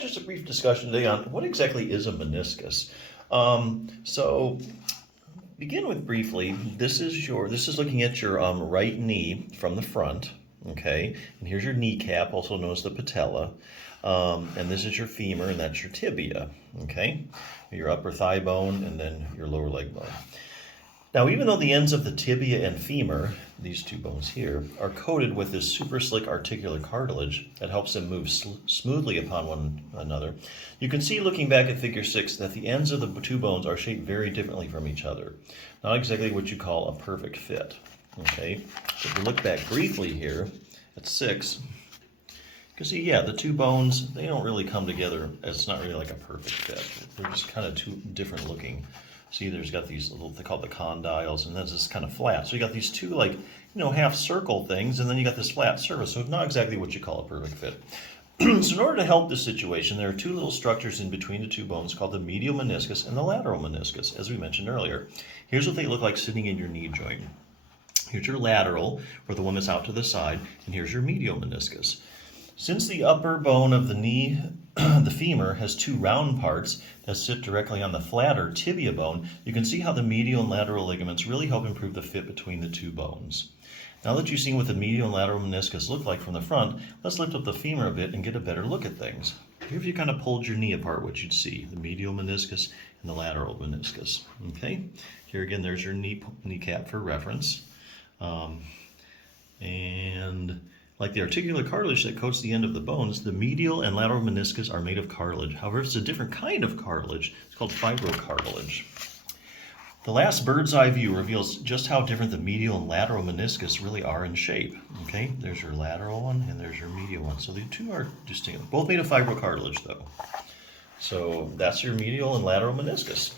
just a brief discussion today on what exactly is a meniscus. So begin with briefly, this is looking at your right knee from the front, okay? And here's your kneecap, also known as the patella. And this is your femur, and that's your tibia, okay? Your upper thigh bone, and then your lower leg bone. Now, even though the ends of the tibia and femur, these two bones here, are coated with this super slick articular cartilage that helps them move smoothly upon one another, you can see looking back at figure 6 that the ends of the two bones are shaped very differently from each other. Not exactly what you call a perfect fit, okay? So if we look back briefly here at 6, you can see, yeah, the two bones, they don't really come together. It's not really like a perfect fit. They're just kind of two different looking. See, there's got these little, they call the condyles, and this is kind of flat. So you got these two, like, half circle things, and then you got this flat surface. So it's not exactly what you call a perfect fit. So in order to help this situation, there are two little structures in between the two bones called the medial meniscus and the lateral meniscus, as we mentioned earlier. Here's what they look like sitting in your knee joint. Here's your lateral, or the one that's out to the side, and here's your medial meniscus. Since the upper bone of the knee, the femur, has two round parts that sit directly on the flatter tibia bone, you can see how the medial and lateral ligaments really help improve the fit between the two bones. Now that you've seen what the medial and lateral meniscus look like from the front, let's lift up the femur a bit and get a better look at things. Here, if you kind of pulled your knee apart, what you'd see, the medial meniscus and the lateral meniscus. Okay, here again, there's your kneecap for reference. And like the articular cartilage that coats the end of the bones, the medial and lateral meniscus are made of cartilage. However, it's a different kind of cartilage. It's called fibrocartilage. The last bird's eye view reveals just how different the medial and lateral meniscus really are in shape. Okay, there's your lateral one and there's your medial one. So the two are distinct. Both made of fibrocartilage though. So that's your medial and lateral meniscus.